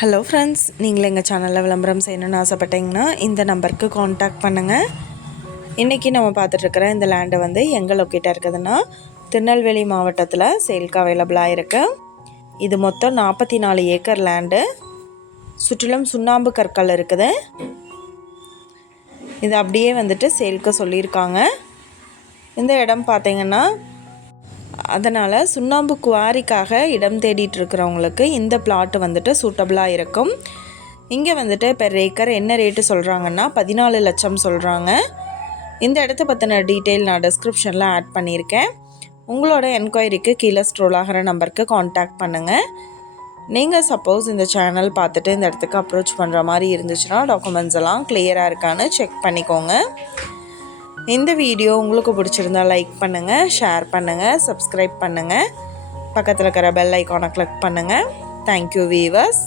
Hello friends நீங்கள் எங்கள் சேனலில் விளம்பரம் செய்யணும்னு ஆசைப்பட்டீங்கன்னா இந்த நம்பருக்கு காண்டாக்ட் பண்ணுங்கள் இன்றைக்கி நம்ம பார்த்துட்ருக்குற இந்த லேண்டு வந்து எங்கே லொக்கேட்டாக இருக்குதுன்னா திருநெல்வேலி மாவட்டத்தில் சேல்க்கு அவைலபிளாக இருக்குது இது மொத்தம் நாற்பத்தி நாலு ஏக்கர் லேண்டு சுற்றிலும் சுண்ணாம்பு கற்கள் இருக்குது. இது அப்படியே வந்துட்டு சேல்க்கு சொல்லியிருக்காங்க. இந்த இடம் பார்த்தீங்கன்னா அதனால் சுண்ணாம்பு குவாரிக்காக இடம் தேடிட்டு இருக்கிறவங்களுக்கு இந்த பிளாட்டு வந்துட்டு சூட்டபுளாக இருக்கும். இங்கே வந்துட்டு பெர் ஏக்கர் என்ன ரேட்டு சொல்கிறாங்கன்னா பதினாலு லட்சம் சொல்கிறாங்க இந்த இடத்த பற்றின டீட்டெயில் நான் டிஸ்கிரிப்ஷனில் ஆட் பண்ணியிருக்கேன். உங்களோட என்கொயரிக்கு கீழே ஸ்ட்ரோல் ஆகிற நம்பருக்கு காண்டாக்ட் பண்ணுங்கள் நீங்கள் சப்போஸ் இந்த சேனல் பார்த்துட்டு இந்த இடத்துக்கு அப்ரோச் பண்ணுற மாதிரி இருந்துச்சுன்னா டாக்குமெண்ட்ஸ் எல்லாம் கிளியராக இருக்கான்னு செக் பண்ணிக்கோங்க. இந்த வீடியோ உங்களுக்கு பிடிச்சிருந்தா லைக் பண்ணுங்கள் ஷேர் பண்ணுங்கள் சப்ஸ்கிரைப் பண்ணுங்கள் பக்கத்தில் இருக்கிற பெல் ஐக்கானை கிளிக் பண்ணுங்கள் தேங்க்யூ வீவர்ஸ்